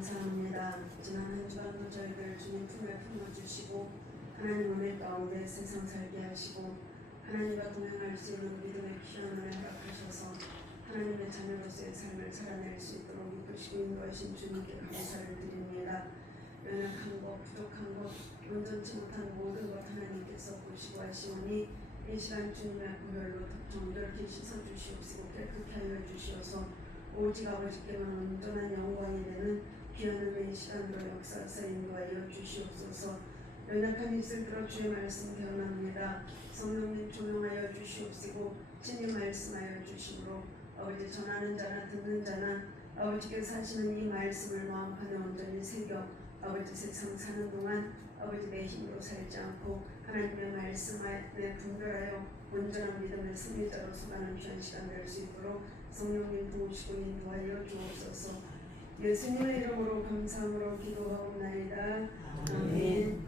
감사합니다. 지난 한 주간도 저희들 주님 품에 품어주시고 하나님 은혜 가운데 세상 살게 하시고 하나님과 동행할 수 있는 믿음의 귀한 은혜 허락하셔서 하나님의 자녀로서의 삶을 살아낼 수 있도록 이끄시고 인도하신 주님께 감사를 드립니다. 연약한 것, 부족한 것, 온전치 못한 모든 것 하나님께서 보시고 하시오니 이 시간 주님의 보혈로 정결케 씻어주시옵시고 깨끗게 하여 주시어서 오직 아버지께만 온전한 영광이 되는 귀한 은혜의 시간으로 역사하사 인도하여 주시옵소서. 연약한 입술 들어 주의 말씀 변합니다. 성령님 조명하여 주시옵시고 친히 말씀하여 주시므로 아버지 전하는 자나 듣는 자나 아버지께서 하시는 이 말씀을 마음판에 온전히 새겨 아버지 세상 사는 동안 아버지 내 힘으로 살지 않고 하나님의 말씀 안에 분별하여 온전한 믿음의 승리자로 서가는 귀한 시간 될 수 있도록 성령님 도우시고 인도하여 주옵소서. 예수님의 이름으로 감사함으로 기도하옵나이다. 아멘.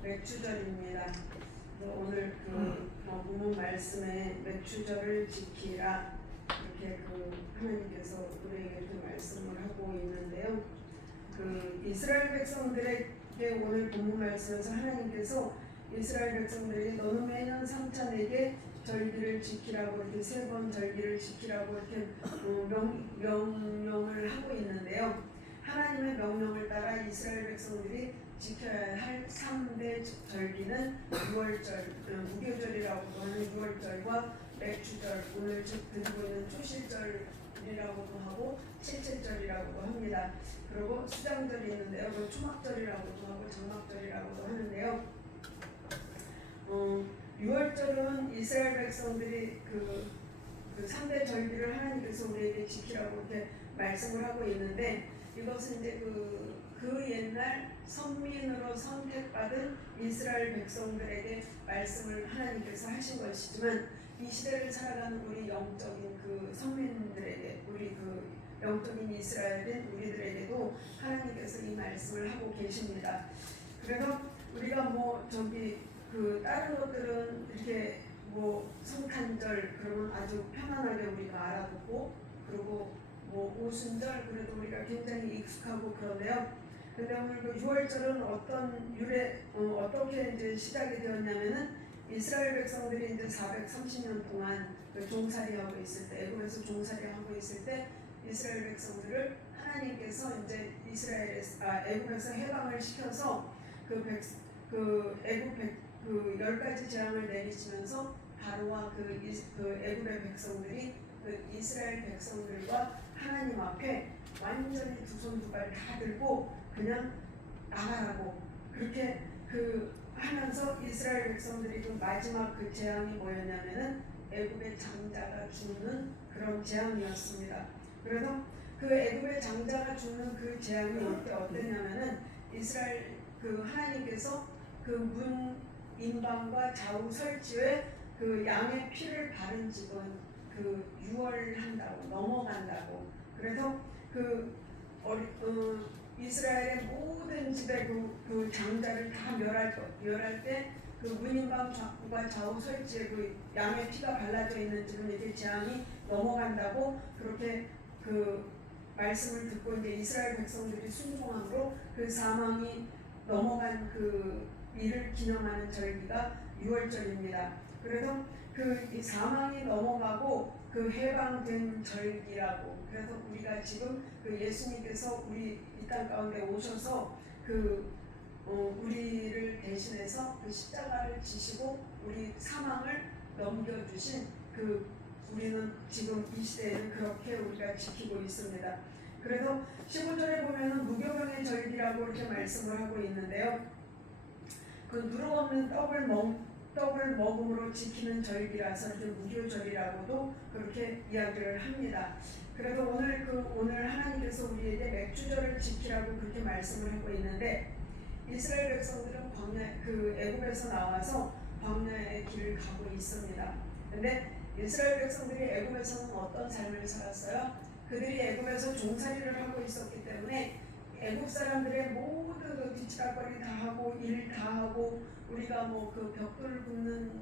맥주절입니다. 오늘 본문 말씀에 맥주절을 지키라 이렇게 하나님께서 우리에게 이렇게 말씀을 하고 있는데요. 이스라엘 백성들에게 오늘 본문 말씀에서 하나님께서 이스라엘 백성들에게 너는 매년 3차 내게 절기를 지키라고 이렇게 3번 절기를 지키라고 이렇게 명령을 하고 있는데요. 하나님의 명령을 따라 이스라엘 백성들이 지켜야 할 3대 절기는 6월절, 무교절이라고도 하는 6월절과 맥주절, 오늘 드리고 있는 초실절이라고도 하고 칠칠절이라고도 합니다. 그리고 수장절이 있는데요. 그 초막절이라고도 하고 장막절이라고도 하는데요. 6월절은 이스라엘 백성들이 그 3대 절기를 하나님께서 우리에게 지키라고 이렇게 말씀을 하고 있는데 이것은 이제 그 옛날 선민으로 선택받은 이스라엘 백성들에게 말씀을 하나님께서 하신 것이지만 이 시대를 살아가는 우리 영적인 선민들에게 우리 영적인 이스라엘인 우리들에게도 하나님께서 이 말씀을 하고 계십니다. 그래서 우리가 다른 것들은 이렇게 성탄절 그러면 아주 편안하게 우리가 알아듣고 그리고 오순절 그래도 우리가 굉장히 익숙하고 그런데요. 근데 오늘 6월절은 어떻게 이제 시작이 되었냐면은 이스라엘 백성들이 이제 430년 동안 종살이하고 있을 때 애굽에서 종살이하고 있을 때 이스라엘 백성들을 하나님께서 이제 애굽에서 해방을 시켜서 애굽 10가지 재앙을 내리시면서 바로와 애굽의 백성들이 이스라엘 백성들과 하나님 앞에 완전히 두 손 두 발 다 들고 그냥 나가라고 그렇게 하면서 이스라엘 백성들이 마지막 재앙이 뭐였냐면은 애굽의 장자가 죽는 그런 재앙이었습니다. 그래서 애굽의 장자가 죽는 그 재앙이 어땠냐면은 이스라엘 하나님께서 문 인방과 좌우 설치에 양의 피를 바른 집은 유월한다고 넘어간다고. 그래서 이스라엘의 모든 집의 장자를 다 멸할 때 문인방과 좌우 설치에 양의 피가 발라져 있는 집은 이렇게 재앙이 넘어간다고 그렇게 말씀을 듣고 이제 이스라엘 백성들이 순종함으로 사망이 넘어간 이를 기념하는 절기가 6월절입니다. 그래서 이 사망이 넘어가고 해방된 절기라고. 그래서 우리가 지금 예수님께서 우리 이 땅 가운데 오셔서 우리를 대신해서 십자가를 지시고 우리 사망을 넘겨주신 우리는 지금 이 시대에는 그렇게 우리가 지키고 있습니다. 그래서 15절에 보면은 무교병의 절기라고 이렇게 말씀을 하고 있는데요. 누룩 없는 떡을 먹음으로 지키는 절기라서 무교절이라고도 그렇게 이야기를 합니다. 그래서 오늘 하나님께서 우리에게 맥주절을 지키라고 그렇게 말씀을 하고 있는데 이스라엘 백성들은 애굽에서 나와서 광야의 길을 가고 있습니다. 근데 이스라엘 백성들이 애굽에서는 어떤 삶을 살았어요? 그들이 애굽에서 종살이를 하고 있었기 때문에 애굽 사람들의 모든 뒤치락거리 다 하고 일 다 하고 우리가 벽돌 굽는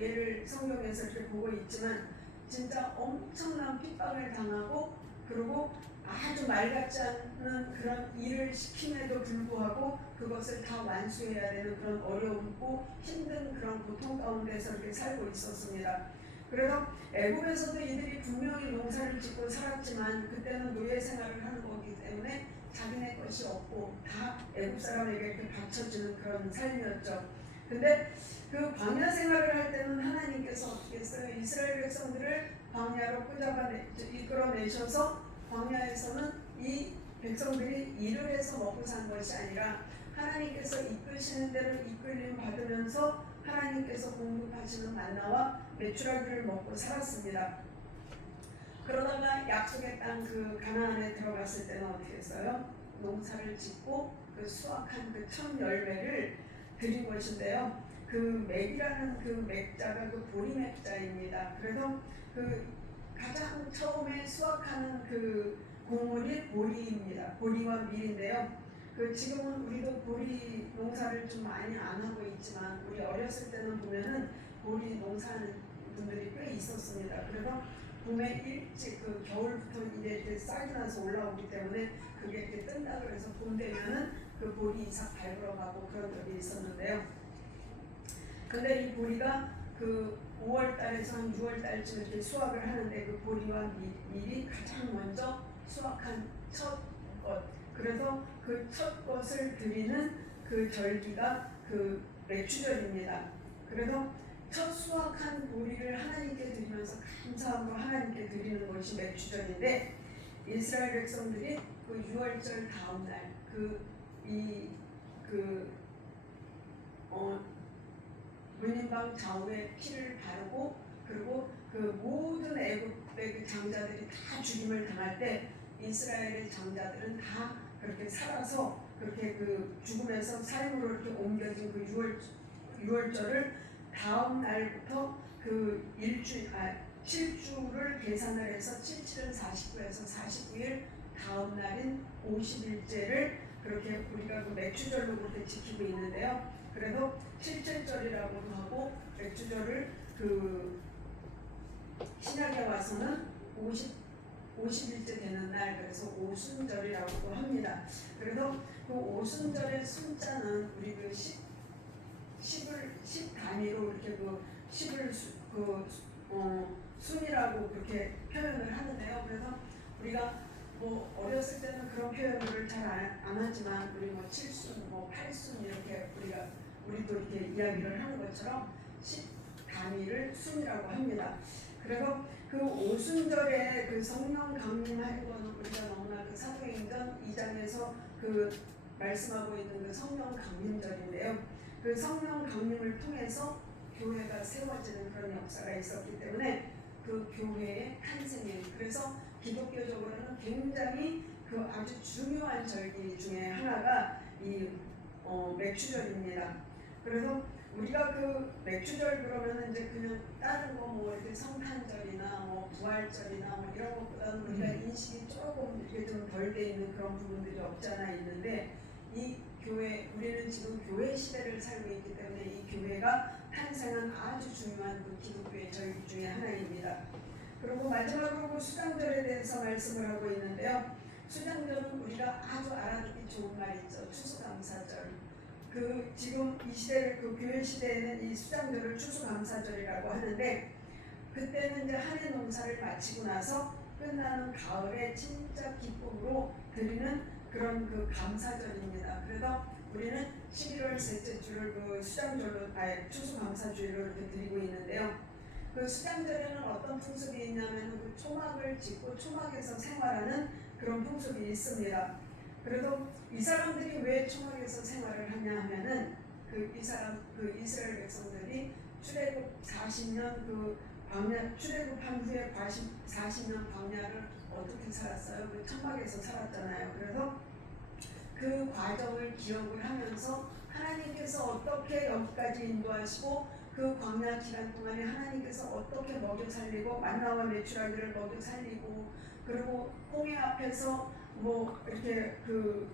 예를 성경에서 이렇게 보고 있지만 진짜 엄청난 핍박을 당하고 그리고 아주 말 같지 않은 그런 일을 시킴에도 불구하고 그것을 다 완수해야 되는 그런 어려움고 힘든 그런 고통 가운데서 이렇게 살고 있었습니다. 그래서 애굽에서도 이들이 분명히 농사를 짓고 살았지만 그때는 노예 생활을 하는 거기 때문에 자기네 것이 없고 다 애굽 사람에게 이렇게 바쳐지는 그런 삶이었죠. 근데 그 광야 생활을 할 때는 하나님께서 어떻게 했어요? 이스라엘 백성들을 광야로 이끌어내셔서 광야에서는 이 백성들이 일을 해서 먹고 산 것이 아니라 하나님께서 이끄시는 대로 이끌림 받으면서 하나님께서 공급하시는 만나와 메추라기를 먹고 살았습니다. 그러다가 약속의 땅 그 가나안에 들어갔을 때는 어떻게 했어요? 농사를 짓고 그 수확한 그 첫 열매를 드린 것인데요. 그 맥이라는 그 맥자가 그 보리맥자입니다. 그래서 그 가장 처음에 수확하는 그 곡물이 보리입니다. 보리와 밀인데요. 그 지금은 우리도 보리 농사를 좀 많이 안 하고 있지만 우리 어렸을 때는 보면은 보리 농사하는 분들이 꽤 있었습니다. 그래서 봄에 일찍 그 겨울부터 이제 이렇게 싹이 나서 올라오기 때문에 그게 이렇게 뜬다 그래서 봄 되면은 그 보리 이삭 밟으러 가고 그런 적이 있었는데요. 근데 이 보리가 그 5월 달에서 한 6월 달쯤 이렇게 수확을 하는데 그 보리와 밀이 가장 먼저 수확한 첫 것. 그래서 그 첫 것을 드리는 그 절기가 그 맥추절입니다. 그래서 첫 수확한 보리를 하나님께 드리면서 감사함으로 하나님께 드리는 것이 맥추절인데 이스라엘 백성들이 그 6월절 다음 날 문인방 좌우에 피를 바르고 그리고 그 모든 애굽의 그 장자들이 다 죽임을 당할 때 이스라엘의 장자들은 다 그렇게 살아서 그렇게 그 죽음에서 삶으로 이렇게 옮겨진 그 6월절을 다음 날부터 그 7주를 계산을 해서 77은 49에서 49일 다음 날인 50일째를 그렇게 우리가 그 맥추절로 그렇게 지키고 있는데요. 그래서 7절이라고도 하고 맥추절을 그 신약에 와서는 50일째 되는 날 그래서 오순절이라고도 합니다. 그래서 그 오순절의 순자는 우리 그 10 단위로 이렇게 그 10을 순이라고 그렇게 표현을 하는데요. 그래서 우리가 뭐 어렸을 때는 그런 표현들을 잘 안 하지만 우리 뭐 7순, 뭐 8순 이렇게 우리도 이렇게 이야기를 하는 것처럼 10 단위를 순이라고 합니다. 그래서 그 오순절에 그 성령 강림하는 거는 우리가 너무나 그 사도행전 2장에서 그 말씀하고 있는 그 성령 강림절인데요. 그 성령 강림을 통해서 교회가 세워지는 그런 역사가 있었기 때문에 그 교회의 탄생일, 그래서 기독교적으로는 굉장히 그 아주 중요한 절기 중에 하나가 이 맥추절입니다. 그래서 우리가 그 맥추절 그러면 이제 그냥 다른 거 뭐 이렇게 성탄절이나 뭐 부활절이나 뭐 이런 것보다는 우리가 인식이 조금 이렇게 좀 덜 돼 있는 그런 부분들이 없지 않아 있는데 이 교회, 우리는 지금 교회 시대를 살고 있기 때문에 이 교회가 탄생한 아주 중요한 그 기독교의 절기 중에 하나입니다. 그리고 마지막으로 수장절에 대해서 말씀을 하고 있는데요. 수장절은 우리가 아주 알아듣기 좋은 말이죠. 추수감사절. 그 지금 이 시대를 그 교회 시대에는 이 수장절을 추수감사절이라고 하는데 그때는 이제 한해 농사를 마치고 나서 끝나는 가을에 진짜 기쁨으로 드리는 그런 그 감사절입니다. 그래서 우리는 11월 셋째 주를 그 수장절로 추수감사주일로 이렇게 드리고 있는데요. 그 수장절에는 어떤 풍습이 있냐면 그 초막을 짓고 초막에서 생활하는 그런 풍습이 있습니다. 그래도 이 사람들이 왜 초막에서 생활을 하냐 하면은 그 이스라엘 백성들이 출애굽 40년 그 광야 출애굽한 후에 40년 광야를 어떻게 살았어요? 그 초막에서 살았잖아요. 그래서 그 과정을 기억을 하면서 하나님께서 어떻게 여기까지 인도하시고 그 광야 기간 동안에 하나님께서 어떻게 먹여 살리고 만나와 메추라기를 먹여 살리고 그리고 홍해 앞에서 뭐 이렇게 그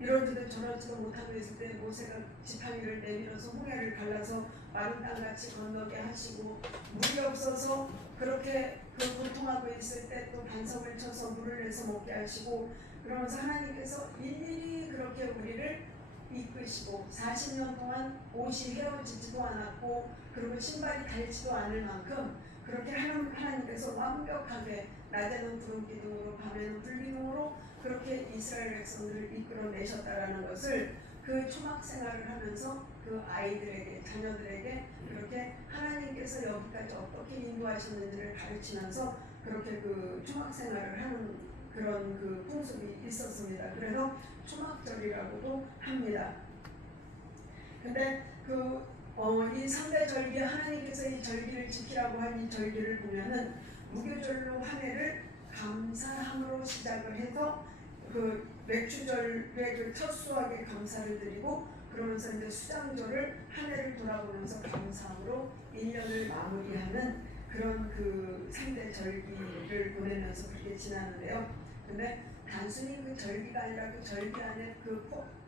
이러지도 저러지도 못하고 있을 때 모세가 지팡이를 내밀어서 홍해를 갈라서 마른 땅같이 건너게 하시고, 물이 없어서 그렇게 그 고통하고 있을 때 또 반석을 쳐서 물을 내서 먹게 하시고, 그러면서 하나님께서 일일이 그렇게 우리를 이끄시고 40년 동안 옷이 헤어지지도 않았고 그리고 신발이 닳지도 않을 만큼 그렇게 하나님께서 완벽하게 낮에는 구름 기둥으로 밤에는 불 기둥으로 그렇게 이스라엘 백성들을 이끌어내셨다라는 것을 그 초막 생활을 하면서 그 아이들에게, 자녀들에게 그렇게 하나님께서 여기까지 어떻게 인도하셨는지를 가르치면서 그렇게 그 초막 생활을 하는 그런 그 풍습이 있었습니다. 그래서 초막절이라고도 합니다. 근데 이 3대 절기, 하나님께서 이 절기를 지키라고 한 이 절기를 보면은 무교절로 한 해를 감사함으로 시작을 해서 그 맥주절의 그 첫 수확에 감사를 드리고, 그러면서 이제 수장절을 한 해를 돌아보면서 감사함으로 1년을 마무리하는 그런 그 3대 절기를 보내면서 그렇게 지나는데요. 근데 단순히 그 절기가 아니라 그 절기 안에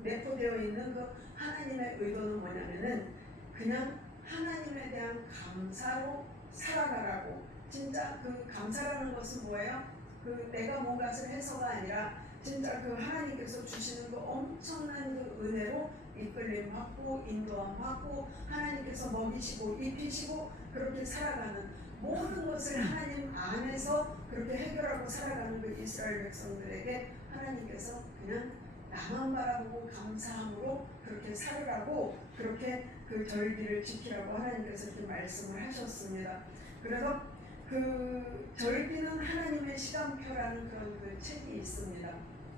내포되어 있는 그 하나님의 의도는 뭐냐면은 그냥 하나님에 대한 감사로 살아가라고. 진짜 그 감사라는 것은 뭐예요? 그 내가 뭔가를 해서가 아니라 진짜 그 하나님께서 주시는 그 엄청난 그 은혜로 이끌림 받고 인도함 받고 하나님께서 먹이시고 입히시고 그렇게 살아가는 모든 것을 하나님 안에서 그렇게 해결하고 살아가는 그 이스라엘 백성들에게 하나님께서 그냥 나만 바라보고 감사함으로 그렇게 살으라고 그렇게 그 절기를 지키라고 하나님께서 이렇게 말씀을 하셨습니다. 그래서 그 절기는 하나님의 시간표라는 그런 그 책이 있습니다.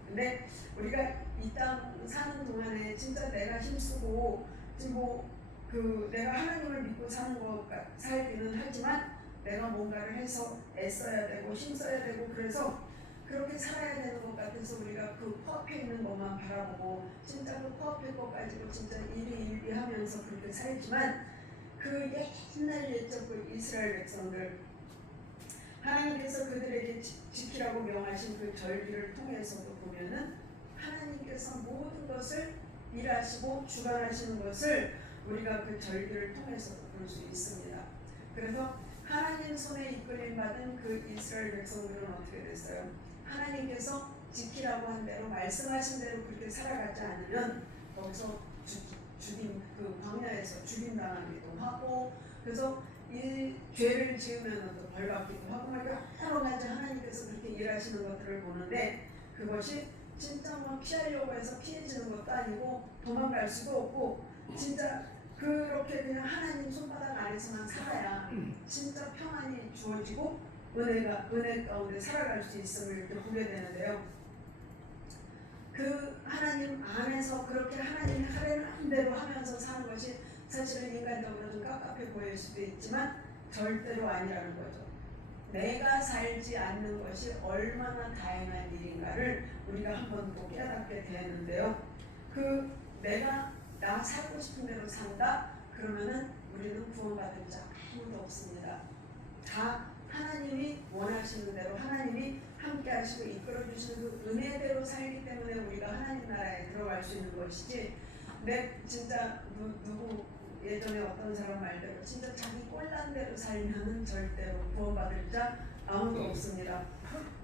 근데 우리가 이 땅 사는 동안에 진짜 내가 힘쓰고 그 내가 하나님을 믿고 사는 것 살기는 하지만 내가 뭔가를 해서 애써야 되고 힘써야 되고 그래서 그렇게 살아야 되는 것 같아서 우리가 그 코앞에 있는 것만 바라보고 진짜 그 코앞에 것 가지고 진짜 일희일비하면서 그렇게 살지만 그 옛날 옛적 그 이스라엘 백성들 하나님께서 그들에게 지키라고 명하신 그 절기를 통해서도 보면은 하나님께서 모든 것을 일하시고 주관하시는 것을 우리가 그 절기를 통해서도 볼 수 있습니다. 그래서 하나님 손에 이끌림 받은 그 이스라엘 백성들은 어떻게 됐어요? 하나님께서 지키라고 한 대로 말씀하신 대로 그렇게 살아가지 않으면 거기서 죽임 그 광야에서 죽임당하기도 하고, 그래서 이 죄를 지으면 또 벌받기도 하고 여러 가지 하나님께서 그렇게 일하시는 것들을 보는데 그것이 진짜 뭐 피하려고 해서 피해지는 것도 아니고 도망갈 수도 없고 진짜 그렇게 그냥 하나님 손바닥 안에서만 살아야 진짜 평안이 주어지고 은혜 가운데 살아갈 수 있음을 이렇게 보게 되는데요. 그 하나님 안에서 그렇게 하나님이 하라는 대로 하면서 사는 것이 사실은 인간적으로 좀 깝깝해 보일 수도 있지만 절대로 아니라는 거죠. 내가 살지 않는 것이 얼마나 다행한 일인가를 우리가 한번 또 깨닫게 되는데요. 그 내가 나 살고 싶은 대로 산다? 그러면은 우리는 구원받을 자 아무도 없습니다. 다 하나님이 원하시는 대로 하나님이 함께 하시고 이끌어 주시는 그 은혜대로 살기 때문에 우리가 하나님 나라에 들어갈 수 있는 것이지, 내 진짜 누구 예전에 어떤 사람 말대로 진짜 자기 꼴난 대로 살면은 절대로 구원받을 자 아무도 없습니다.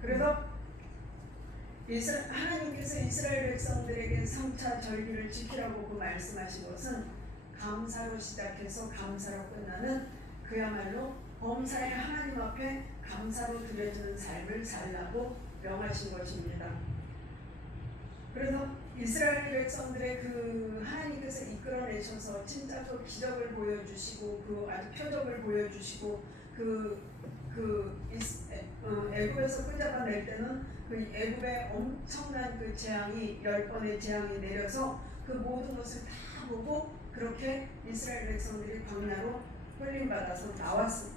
그래서 하나님께서 이스라엘 백성들에게 3차 절기를 지키라고 그 말씀하신 것은 감사로 시작해서 감사로 끝나는 그야말로 범사의 하나님 앞에 감사로 드려지는 삶을 살라고 명하신 것입니다. 그래서 이스라엘 백성들의 그 하나님께서 이끌어내셔서 진짜 그 기적을 보여주시고 그 아주 표적을 보여주시고 애굽에서 끌려가낼 때는 그 애굽의 엄청난 그 재앙이 10번의 재앙이 내려서 그 모든 것을 다 보고 그렇게 이스라엘 백성들이 광야로 흘림받아서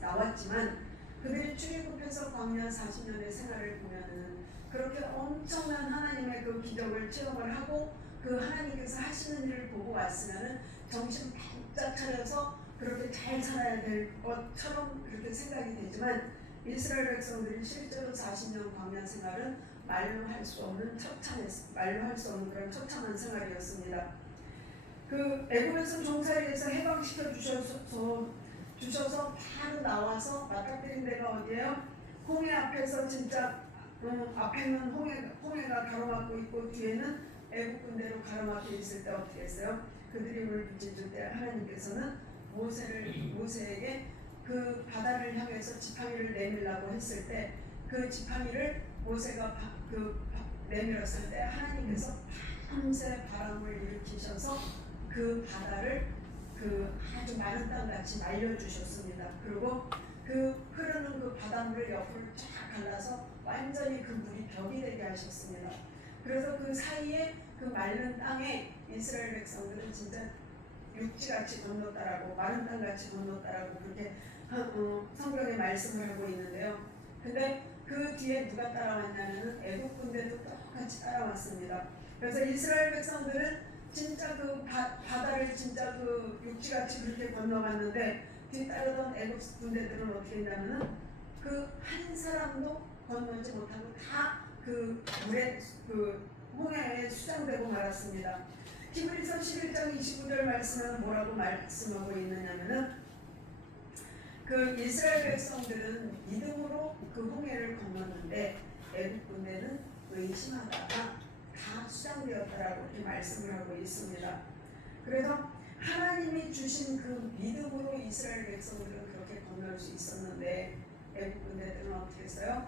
나왔지만 그들이 출애굽해서 광야 40년의 생활을 보면은 그렇게 엄청난 하나님의 그 기적을 체험을 하고 그 하나님께서 하시는 일을 보고 왔으면은 정신 바짝 차려서 그렇게 잘 살아야 될 것처럼 그렇게 생각이 되지만 이스라엘 백성들이 실제로 40년 광야 생활은 말로 할 수 없는 그런 처참한 생활이었습니다. 그 애굽에서 종살이에서 해방시켜 주셔서 바로 나와서 맞닥뜨린 데가 어디예요? 홍해 앞에서 진짜 앞에는 홍해가 가로막고 있고 뒤에는 애굽 군대로 가로막혀 있을 때 어떻게 했어요? 그들이 울부짖을 때 하나님께서는 모세에게 그 바다를 향해서 지팡이를 내밀라고 했을 때 그 지팡이를 모세가 내밀었을 때 하나님께서 밤새 바람을 일으키셔서 그 바다를 그 아주 마른 땅같이 말려주셨습니다. 그리고 그 흐르는 그 바닷물을 옆으로 쫙 갈라서 완전히 그 물이 벽이 되게 하셨습니다. 그래서 그 사이에 그 마른 땅에 이스라엘 백성들은 진짜 육지같이 건넜다라고 마른 땅같이 건넜다라고 그렇게 성경에 말씀을 하고 있는데요. 근데 그 뒤에 누가 따라왔냐면은 애국 군대도 똑같이 따라왔습니다. 그래서 이스라엘 백성들은 진짜 그 바다를 진짜 그 육지같이 그렇게 건너갔는데 뒤따르던 애국 군대들은 어떻게 했냐면은 그 한 사람도 건너지 못하고 다 그 물에 그 홍해에 수장되고 말았습니다. 히브리서 11장 29절 말씀은 뭐라고 말씀하고 있느냐면은 그 이스라엘 백성들은 믿음으로 그 홍해를 건넜는데 애국 군대는 의심하다가 다 수장되었다라고 이렇게 말씀을 하고 있습니다. 그래서 하나님이 주신 그 믿음으로 이스라엘 백성들은 그렇게 건널 수 있었는데 애국 군대들은 어떻게 했어요?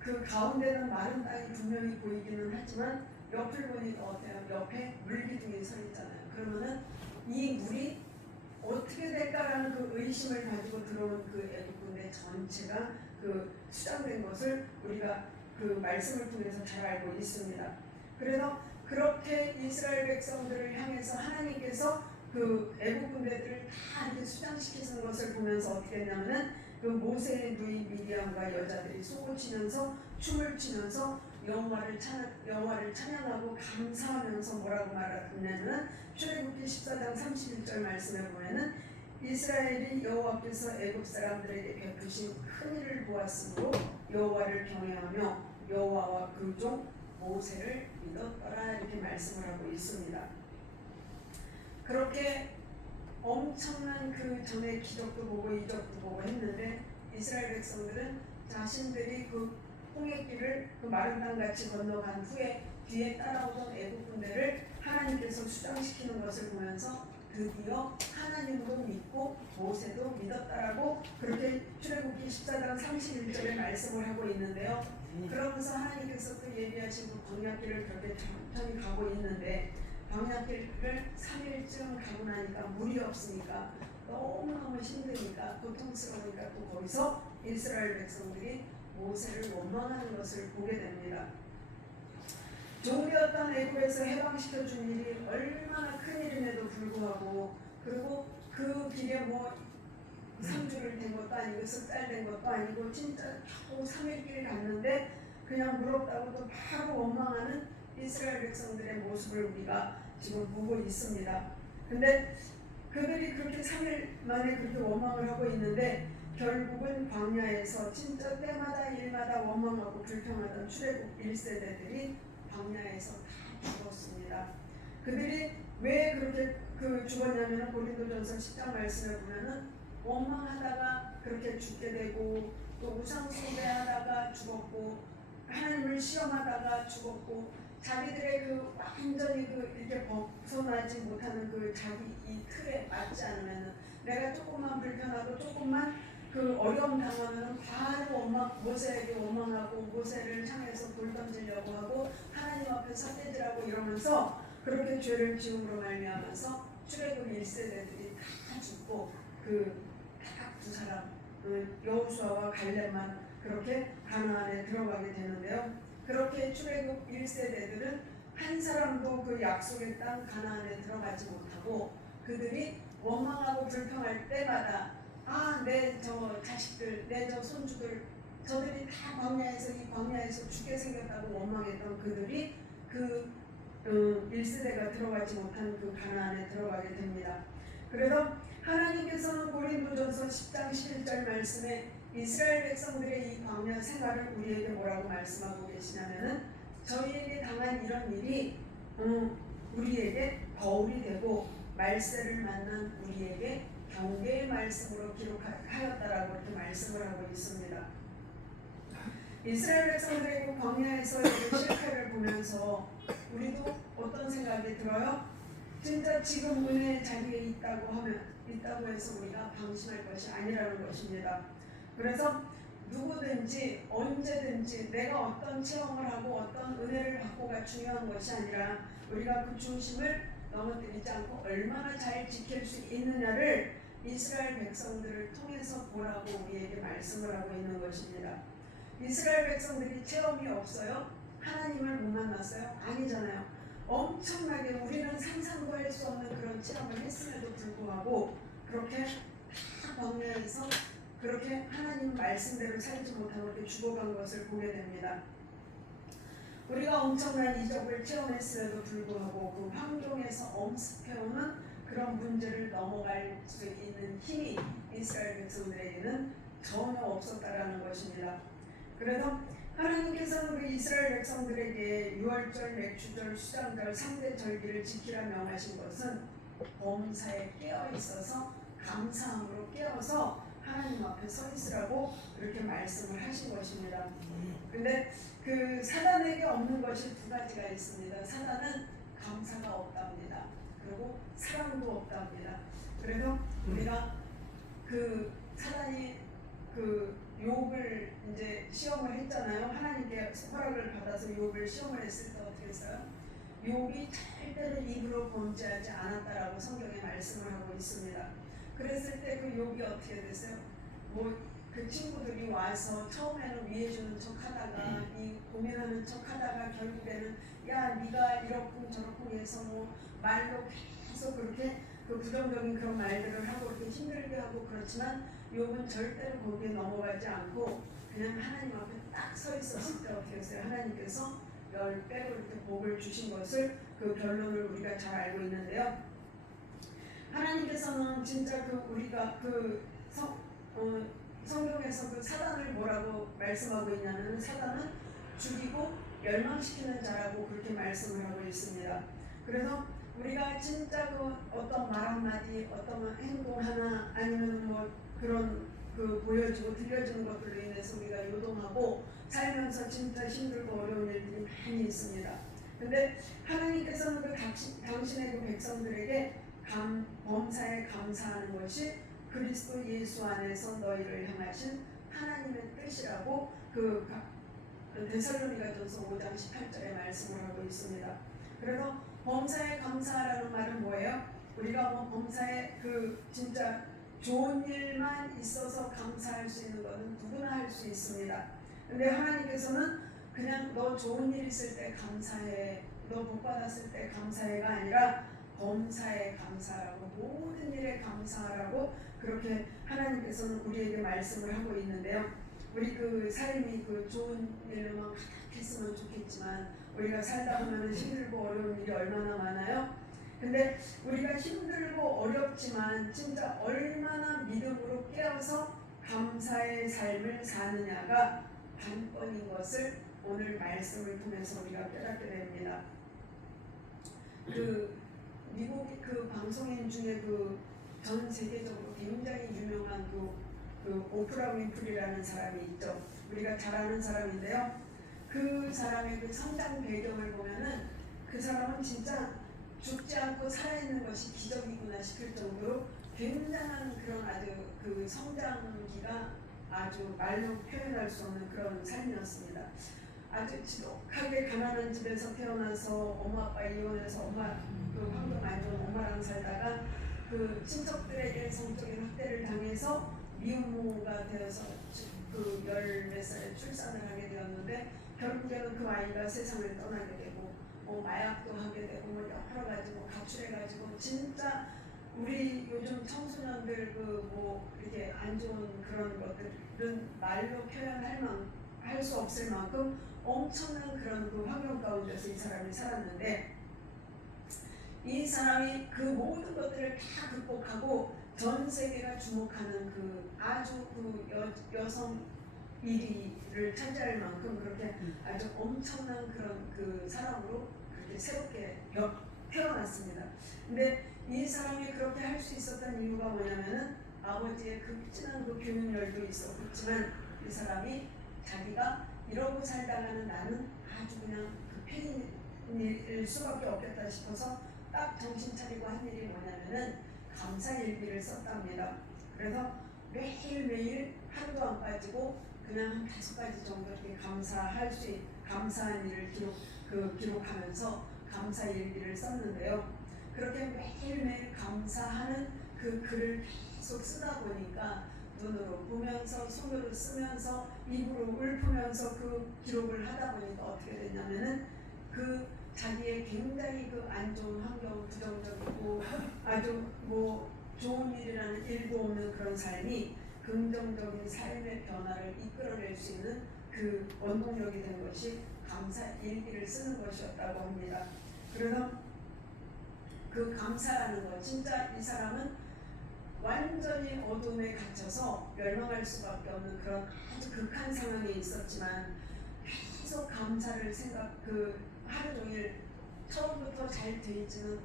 그 가운데는 마른 땅이 분명히 보이기는 하지만 옆을 보니까 어때요? 옆에 물기둥이 서 있잖아요. 그러면은 이 물이 어떻게 될까라는 그 의심을 가지고 들어온 그 애국 군대 전체가 그 수장된 것을 우리가 그 말씀을 통해서 잘 알고 있습니다. 그래서 그렇게 이스라엘 백성들을 향해서 하나님께서 그 애국 군대들을 다 이렇게 수장시키는 것을 보면서 어떻게 했냐면은 그 모세의 누이 미디안과 여자들이 쏘고치면서 춤을 추면서 여호와를 찬양하고 감사하면서 뭐라고 말하냐면은 출애굽기 14장 31절 말씀에 보면은 이스라엘이 여호와께서 애굽 사람들에게 베푸신 큰 일을 보았으므로 여호와를 경외하며 여호와와 그 종 모세를 믿었더라 이렇게 말씀을 하고 있습니다. 그렇게 엄청난 그 전에 기적도 보고 이적도 보고 했는데 이스라엘 백성들은 자신들이 그 홍해길을 그 마른 땅같이 건너간 후에 뒤에 따라오던 애국 군대를 하나님께서 수장시키는 것을 보면서 드디어 하나님도 믿고 모세도 믿었다라고 그렇게 출애굽기 14장 31절에 말씀을 하고 있는데요. 그러면서 하나님께서 또 예비하신 그 광야길을 그렇게 천천히 가고 있는데 광야길을 3일쯤 가고 나니까 물이 없으니까 너무너무 힘드니까 고통스러우니까 또 거기서 이스라엘 백성들이 모세를 원망하는 것을 보게 됩니다. 종되었던 애굽에서 해방시켜준 일이 얼마나 큰 일임에도 불구하고 그리고 그 길에 뭐 3주를 된 것도 아니고 석 달 된 것도 아니고 진짜 겨우 3일 길 갔는데 그냥 부럽다고도 바로 원망하는 이스라엘 백성들의 모습을 우리가 지금 보고 있습니다. 근데 그들이 그렇게 3일 만에 그렇게 원망을 하고 있는데 결국은 광야에서 진짜 때마다 일마다 원망하고 불평하던 출애굽 1세대들이 광야에서 다 죽었습니다. 그들이 왜 그렇게 죽었냐면 고린도전서 10장 말씀에 보면은 원망하다가 그렇게 죽게 되고 또 우상 숭배하다가 죽었고 하나님을 시험하다가 죽었고 자기들의 그 완전히 이렇게 벗어나지 못하는 그 자기 이 틀에 맞지 않으면은 내가 조금만 불편하고 조금만 그 어려움 당하면은 바로 모세에게 원망하고 모세를 향해서 돌 던지려고 하고 하나님 앞에 삿대질하고 이러면서 그렇게 죄를 지음으로 말미암아서 출애굽 1세대들이 다 죽고 그 딱 두 사람 여호수아와 갈렙만 그렇게 가나안에 들어가게 되는데요. 그렇게 출애굽 1세대들은 한 사람도 그 약속의 땅 가나안에 들어가지 못하고 그들이 원망하고 불평할 때마다 내 저 자식들, 내 저 손주들 저들이 다 광야에서 죽게 생겼다고 원망했던 그들이 그 1세대가 들어가지 못한 그 가나안에 들어가게 됩니다. 그래서 하나님께서는 고린도전서 10장 11절 말씀에 이스라엘 백성들의 이 광야 생활을 우리에게 뭐라고 말씀하고 계시냐면은 저희에게 당한 이런 일이 우리에게 거울이 되고 말세를 만난 우리에게 경계의 말씀으로 기록하였다라고 이렇게 말씀을 하고 있습니다. 이스라엘 백성들의 그 광야에서의 그 실패를 보면서 우리도 어떤 생각이 들어요? 진짜 지금 은혜의 자리에 있다고 해서 우리가 방심할 것이 아니라는 것입니다. 그래서 누구든지 언제든지 내가 어떤 체험을 하고 어떤 은혜를 받고가 중요한 것이 아니라 우리가 그 중심을 넘어뜨리지 않고 얼마나 잘 지킬 수 있느냐를 이스라엘 백성들을 통해서 보라고 우리에게 말씀을 하고 있는 것입니다. 이스라엘 백성들이 체험이 없어요? 하나님을 못 만났어요? 아니잖아요. 엄청나게 우리는 상상도 할 수 없는 그런 체험을 했음에도 불구하고 그렇게 다 광야에서 그렇게 하나님 말씀대로 살지 못하고 이렇게 죽어간 것을 보게 됩니다. 우리가 엄청난 이적을 체험했음에도 불구하고 그 환경에서 엄습해오는 그런 문제를 넘어갈 수 있는 힘이 이스라엘 백성들에게는 전혀 없었다라는 것입니다. 그래서 하나님께서는 그 이스라엘 백성들에게 유월절, 맥주절, 수장절, 3대 절기를 지키라 명하신 것은 범사에 깨어 있어서 감사함으로 깨어서 하나님 앞에 서 있으라고 이렇게 말씀을 하신 것입니다. 근데 그 사단에게 없는 것이 두 가지가 있습니다. 사단은 감사가 없답니다. 그리고 사랑도 없답니다. 그래서 우리가 그 사단이 그 욥을 이제 시험을 했잖아요. 하나님께 허락을 받아서 욥을 시험을 했을 때 어떻게 했어요? 욥이 절대로 입으로 범죄하지 않았다라고 성경에 말씀을 하고 있습니다. 그랬을 때 그 욥이 어떻게 됐어요? 그 친구들이 와서 처음에는 위해주는 척하다가 이 고민하는 척하다가 결국에는 야 네가 이렇군 저렇군 해서 말로 계속 그렇게 그 부정적인 그런 말들을 하고 이렇게 힘들게 하고 그렇지만 욥은 절대로 거기에 넘어가지 않고 그냥 하나님 앞에 딱 서 있었을 때 어떻게 했어요? 하나님께서 10배로 이렇게 복을 주신 것을 그 결론을 우리가 잘 알고 있는데요. 하나님께서는 진짜 그 우리가 성경에서 그 사단을 뭐라고 말씀하고 있냐면 사단은 죽이고 멸망시키는 자라고 그렇게 말씀을 하고 있습니다. 그래서 우리가 진짜 그 어떤 말 한마디, 어떤 행동 하나 아니면 뭐 그런 그 보여지고 들려지는 것들로 인해서 우리가 요동하고 살면서 진짜 힘들고 어려운 일들이 많이 있습니다. 근데 하나님께서는 그 당신의 그 백성들에게 범사에 감사하는 것이 그리스도 예수 안에서 너희를 향하신 하나님의 뜻이라고 그 데살로니가전서 5장 18절에 말씀을 하고 있습니다. 그래서 범사에 감사하라는 말은 뭐예요? 우리가 범사에 그 진짜 좋은 일만 있어서 감사할 수 있는 것은 누구나 할 수 있습니다. 근데 하나님께서는 그냥 너 좋은 일 있을 때 감사해, 너 복 받았을 때 감사해가 아니라 범사에 감사하라고 모든 일에 감사하라고 그렇게 하나님께서는 우리에게 말씀을 하고 있는데요. 우리 그 삶이 그 좋은 일로만 가득했으면 좋겠지만 우리가 살다 보면 힘들고 어려운 일이 얼마나 많아요. 근데 우리가 힘들고 어렵지만 진짜 얼마나 믿음으로 깨어서 감사의 삶을 사느냐가 관건인 것을 오늘 말씀을 통해서 우리가 깨닫게 됩니다. 그 미국 그 방송인 중에 그 전 세계적으로 굉장히 유명한 그 오프라 윈프리라는 사람이 있죠. 우리가 잘 아는 사람인데요. 그 사람의 그 성장 배경을 보면은 그 사람은 진짜 죽지 않고 살아있는 것이 기적이구나 싶을 정도로 굉장한 그런 아주 그 성장기가 아주 말로 표현할 수 없는 그런 삶이었습니다. 아주 지독하게 가난한 집에서 태어나서 엄마 아빠 이혼해서 엄마 그 환경 안 좋은 엄마랑 살다가 그 친척들에게 성적인 학대를 당해서 미혼모가 되어서 그 14살에 출산을 하게 되었는데 결국에는 그 아이가 세상을 떠나게 되고 마약도 하게 되고 뭐 여러 가지 가출해가지고 진짜 우리 요즘 청소년들 이렇게 안 좋은 그런 것들은 말로 할 수 없을 만큼 엄청난 그런 그 환경 가운데서 이 사람이 살았는데 이 사람이 그 모든 것들을 다 극복하고 전 세계가 주목하는 그 아주 그 여성 1위를 차지할 만큼 그렇게 아주 엄청난 그런 그 사람으로 그렇게 새롭게 태어났습니다. 근데 이 사람이 그렇게 할 수 있었던 이유가 뭐냐면은 아버지의 극진한 그 교육열도 있었지만 이 사람이 자기가 이러고 살다가는 나는 아주 그냥 그 폐인일 수밖에 없겠다 싶어서 딱 정신 차리고 한 일이 뭐냐면은 감사일기를 썼답니다. 그래서 매일매일 하루도 안 빠지고 그냥 한 5가지 정도 이렇게 감사한 일을 기록하면서 감사일기를 썼는데요. 그렇게 매일매일 감사하는 그 글을 계속 쓰다 보니까 눈으로 보면서 손으로 쓰면서 입으로 읊으면서 그 기록을 하다 보니까 어떻게 됐냐면은 그 자기의 굉장히 그 안 좋은 환경, 부정적이고 아주 뭐 좋은 일이라는 일도 없는 그런 삶이 긍정적인 삶의 변화를 이끌어낼 수 있는 그 원동력이 된 것이 감사 일기를 쓰는 것이었다고 합니다. 그래서 그 감사라는 것, 진짜 이 사람은 완전히 어둠에 갇혀서 멸망할 수밖에 없는 그런 아주 극한 상황에 있었지만 계속 감사를 하루 종일 처음부터 잘 되지는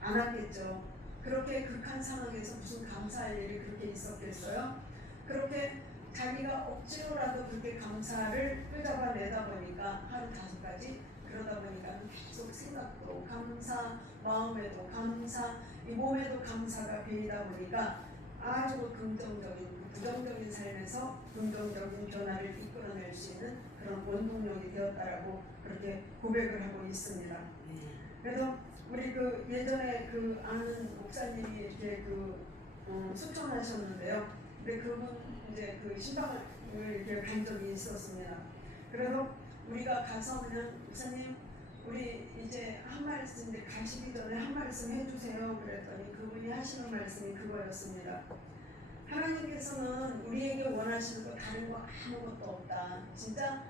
않았겠죠. 그렇게 극한 상황에서 무슨 감사할 일이 그렇게 있었겠어요? 그렇게 자기가 억지로라도 그렇게 감사를 끌잡아내다 보니까 하루 5가지 그러다 보니까 계속 생각도 감사, 마음에도 감사, 이 몸에도 감사가 배이다 보니까 아주 긍정적인, 부정적인 삶에서 긍정적인 변화를 이끌어낼 수 있는 그런 원동력이 되었다라고 그렇게 고백을 하고 있습니다. 그래서 우리 그 예전에 그 아는 목사님이 이렇게 수천하셨는데요. 근데 그분 이제 그 신방을 이렇게 간 적이 있었습니다. 그래서 우리가 가서 그냥 목사님 우리 이제 한 말씀 이제 가시기 전에 한 말씀 해주세요. 그랬더니 그분이 하시는 말씀이 그거였습니다. 하나님께서는 우리에게 원하시는 거 다른 거 아무것도 없다. 진짜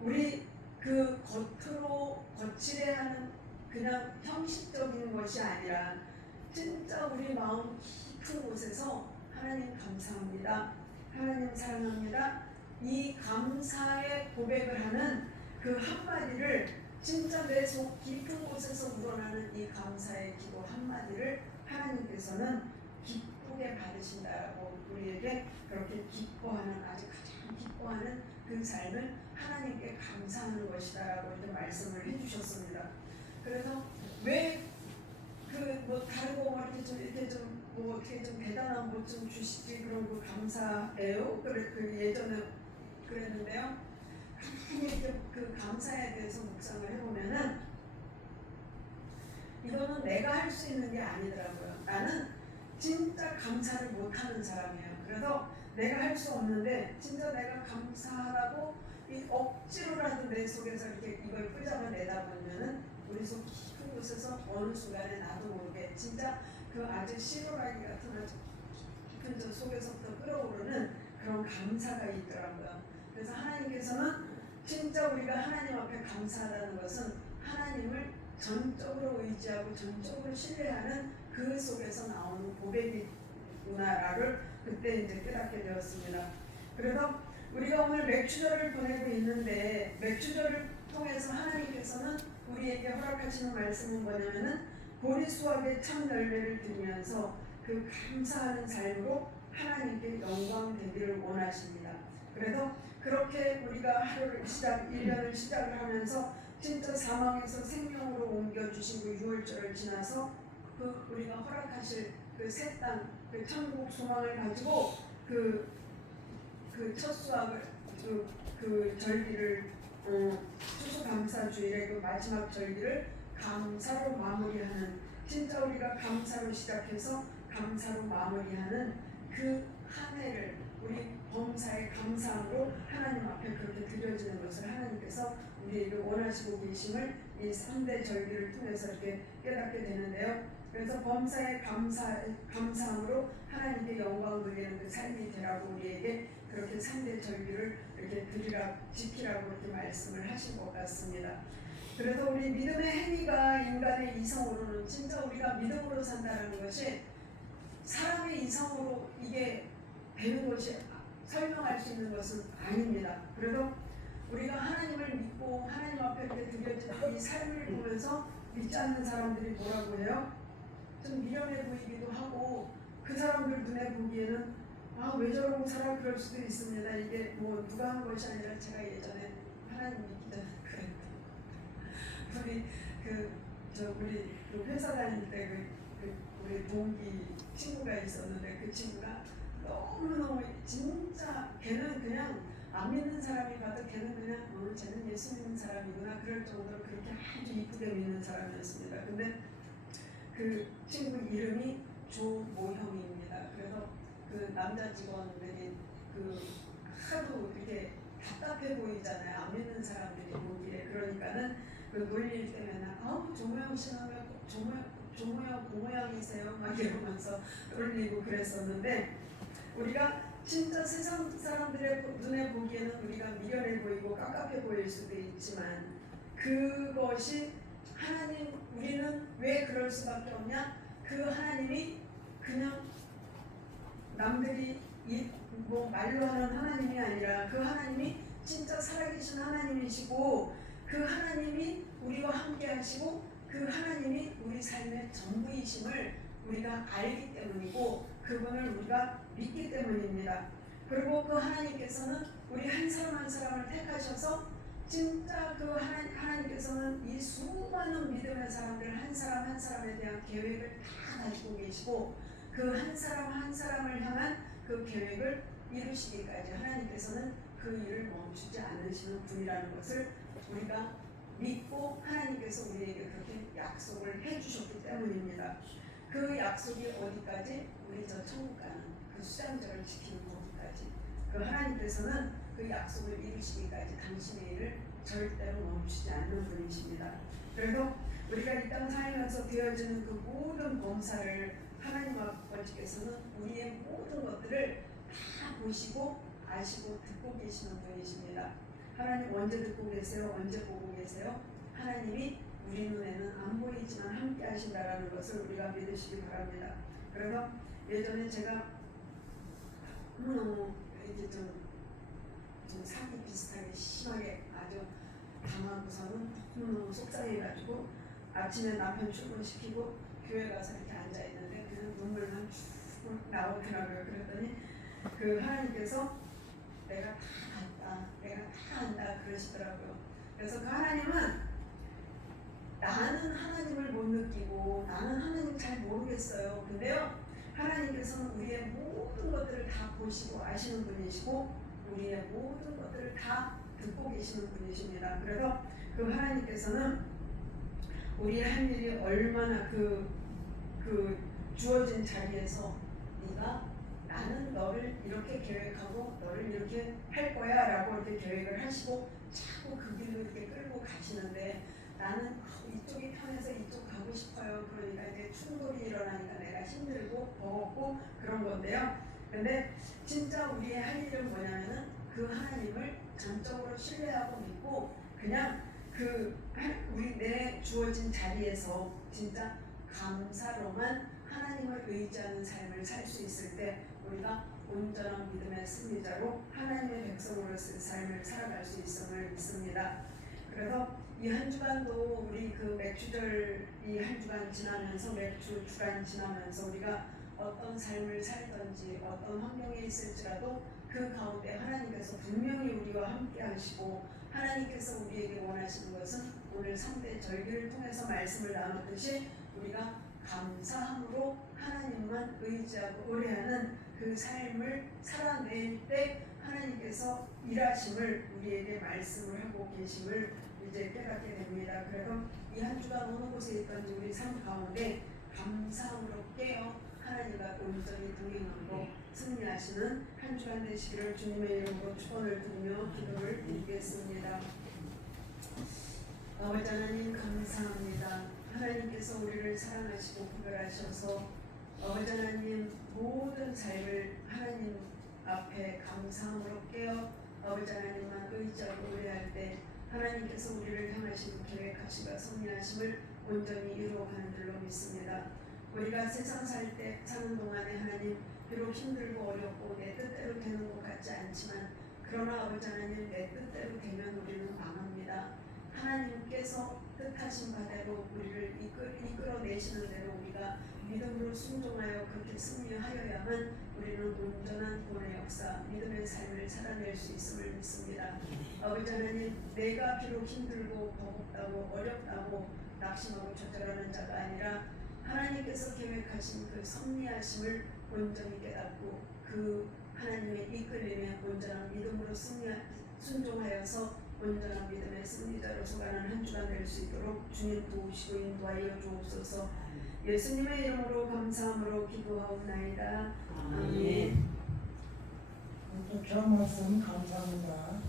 우리 그 겉으로 거칠해하는 그냥 형식적인 것이 아니라 진짜 우리 마음 깊은 곳에서 하나님 감사합니다. 하나님 사랑합니다. 이 감사의 고백을 하는 그 한마디를 진짜 내 속 깊은 곳에서 우러나는 이 감사의 기도 한마디를 하나님께서는 기쁘게 받으신다라고 우리에게 그렇게 기뻐하는 아주 가장 기뻐하는 그 삶을 하나님께 감사하는 것이다라고 이렇게 말씀을 해주셨습니다. 그래서 왜 뭐 다른 거 이렇게 좀 대단한 것 좀 주시지 그런 거 감사해요. 그 예전에 그랬는데요. 하나님께 그 감사에 대해서 묵상을 해보면은 이거는 내가 할 수 있는 게 아니더라고요. 나는 진짜 감사를 못하는 사람이에요. 그래서 내가 할 수 없는데 진짜 내가 감사하라고 이 억지로라도 내 속에서 이렇게 이걸 끌잡아내다 보면은 우리 속 깊은 곳에서 어느 순간에 나도 모르게 진짜 그 아주 시로라기 같은 아주 깊은 저 속에서부터 끌어오르는 그런 감사가 있더라고요. 그래서 하나님께서는 진짜 우리가 하나님 앞에 감사하다는 것은 하나님을 전적으로 의지하고 전적으로 신뢰하는 그 속에서 나오는 고백이구나를 그때 이제 깨닫게 되었습니다. 그래서 우리가 오늘 맥주절을 보내고 있는데 맥주절을 통해서 하나님께서는 우리에게 허락하시는 말씀은 뭐냐면은 보리수확의 참 열매를 드리면서 그 감사하는 삶으로 하나님께 영광 되기를 원하십니다. 그래서 그렇게 우리가 하루를 1년을 시작을 하면서 진짜 사망에서 생명으로 옮겨주신 그 6월절을 지나서 그 우리가 허락하실 그 새 땅, 그 천국 소망을 가지고 그 첫 수확을 그 절기를 추수감사주일의 그 마지막 절기를 감사로 마무리하는 진짜 우리가 감사로 시작해서 감사로 마무리하는 그 한 해를 우리 범사의 감사함으로 하나님 앞에 그렇게 드려지는 것을 하나님께서 우리에게 원하시고 계심을 이 3대 절기를 통해서 이렇게 깨닫게 되는데요. 그래서 범사의 감사함으로 하나님께 영광을 돌리는 그 삶이 되라고 우리에게 그렇게 3대 절기를 이렇게 지키라고 이렇게 말씀을 하신 것 같습니다. 그래서 우리 믿음의 행위가 인간의 이성으로는 진짜 우리가 믿음으로 산다는 것이 사람의 이성으로 이게 되는 것이 설명할 수 있는 것은 아닙니다. 그래도 우리가 하나님을 믿고 하나님 앞에 이렇게 드려진 이 삶을 보면서 믿지 않는 사람들이 뭐라고 해요? 좀 미련해 보이기도 하고 그 사람들 눈에 보기에는 왜 저러고 살아 그럴 수도 있습니다. 이게 뭐 누가 한 것이 아니라 제가 예전에 하나님 믿기 전에 그랬던 우리 그 회사 다닐 때 우리 동기 친구가 있었는데 그 친구가 너무너무 진짜 걔는 그냥 안 믿는 사람이 봐도 걔는 그냥 쟤는 예수 믿는 사람이구나 그럴 정도로 그렇게 아주 이쁘게 믿는 사람이었습니다. 근데 그 친구 이름이 조모형입니다. 그래서 그 남자 직원들이 하도 이렇게 답답해 보이잖아요. 안 믿는 사람들이 보기에. 그러니까는 그 놀릴 때면 조모형 씨는 왜 조모형 고모형이세요? 막 이러면서 놀리고 그랬었는데 우리가 진짜 세상 사람들의 눈에 보기에는 우리가 미련해 보이고 깝깝해 보일 수도 있지만 그것이 하나님 우리는 왜 그럴 수밖에 없냐? 그 하나님이 그냥 남들이 뭐 말로 하는 하나님이 아니라 그 하나님이 진짜 살아계신 하나님이시고 그 하나님이 우리와 함께 하시고 그 하나님이 우리 삶의 전부이심을 우리가 알기 때문이고 그분을 우리가 믿기 때문입니다. 그리고 그 하나님께서는 우리 한 사람 한 사람을 택하셔서 진짜 그 하나님께서는 이 수많은 믿음의 사람들 한 사람 한 사람에 대한 계획을 다 가지고 계시고 그 한 사람 한 사람을 향한 그 계획을 이루시기까지 하나님께서는 그 일을 멈추지 않으시는 분이라는 것을 우리가 믿고 하나님께서 우리에게 그렇게 약속을 해주셨기 때문입니다. 그 약속이 어디까지? 우리 저 천국 가는 그 수장절을 지키는 거기까지. 그 하나님께서는 그 약속을 이루시기까지 당신의 일을 절대로 멈추지 않는 분이십니다. 그래서 우리가 이 땅 살면서 되어지는 그 모든 범사를 하나님 아버지께서는 우리의 모든 것들을 다 보시고 아시고 듣고 계시는 분이십니다. 하나님 언제 듣고 계세요? 언제 보고 계세요? 하나님이 우리 눈에는 안 보이지만 함께 하신다라는 것을 우리가 믿으시기 바랍니다. 그래서 예전에 제가 너무너무 이렇게 좀 사기 비슷하게 심하게 아주 당하고서는 너무너무 속상해가지고 아침에 남편 출근시키고 교회 가서 이렇게 앉아있는데 그냥 눈물만 쭉 나오더라고요. 그랬더니 그 하나님께서 내가 다 안다, 내가 다 안다 그러시더라고요. 그래서 그 하나님은 나는 하나님을 못 느끼고 나는 하나님 잘 모르겠어요. 근데요 하나님께서는 우리의 모든 것들을 다 보시고 아시는 분이시고 우리의 모든 것들을 다 듣고 계시는 분이십니다. 그래서 그 하나님께서는 우리의 할 일이 얼마나 그 주어진 자리에서 네가 나는 너를 이렇게 계획하고 너를 이렇게 할 거야 라고 이렇게 계획을 하시고 자꾸 그 길로 이렇게 끌고 가시는데 나는 이쪽이 편해서 이쪽 가고 싶어요. 그러니까 이제 충돌이 일어나니까 내가 힘들고 버겁고 그런 건데요. 근데 진짜 우리의 할 일은 뭐냐면은 그 하나님을 전적으로 신뢰하고 믿고 그냥 우리 내 주어진 자리에서 진짜 감사로만 하나님을 의지하는 삶을 살 수 있을 때 우리가 온전한 믿음의 승리자로 하나님의 백성으로서의 삶을 살아갈 수 있음을 믿습니다. 그래서 이 한 주간도 우리 그 맥주절 이 한 주간 지나면서 맥주 주간 지나면서 우리가 어떤 삶을 살던지 어떤 환경에 있을지라도 그 가운데 하나님께서 분명히 우리와 함께 하시고 하나님께서 우리에게 원하시는 것은 오늘 3대 절기를 통해서 말씀을 나눴듯이 우리가 감사함으로 하나님만 의지하고 의뢰하는 그 삶을 살아낼 때 하나님께서 일하심을 우리에게 말씀을 하고 계심을 이제 깨닫게 됩니다. 그래서 이 한 주간 어느 곳에 있던지 우리 삶 가운데 감사함으로 깨어 하나님과 온전히 동행하고 승리하시는 한 주간 되시기를 주님의 이름으로 축원을 드리며 기도를 드리겠습니다. 아버지 하나님 감사합니다. 하나님께서 우리를 사랑하시고 구별하셔서 아버지 하나님 모든 삶을 하나님 앞에 감사함으로 깨어 아버지 하나님만 의지하고 의뢰할 때 하나님께서 우리를 향하신 계획하심과 섭리하심을 온전히 이루어가는 줄로 믿습니다. 우리가 세상 사는 동안에 하나님 비록 힘들고 어렵고 내 뜻대로 되는 것 같지 않지만 그러나 아버지 하나님 내 뜻대로 되면 우리는 망합니다. 하나님께서 뜻하신 바대로 우리를 이끌어내시는 대로 우리가 믿음으로 순종하여 그렇게 승리하여야만 우리는 온전한 구원의 역사, 믿음의 삶을 살아낼 수 있음을 믿습니다. 아버지 하나님, 내가 비록 힘들고 버겁다고 어렵다고 낙심하고 좌절하는 자가 아니라 하나님께서 계획하신 그 섭리하심을 온전히 깨닫고 그 하나님의 이끌림에 온전한 믿음으로 순종하여서 온전한 믿음의 승리자로 서가는 한 주간 될 수 있도록 주님 도우시고 인도하여 주옵소서. 예수님의 이름으로 감사함으로 기도하옵나이다. 아멘. 귀한 말씀 감사합니다.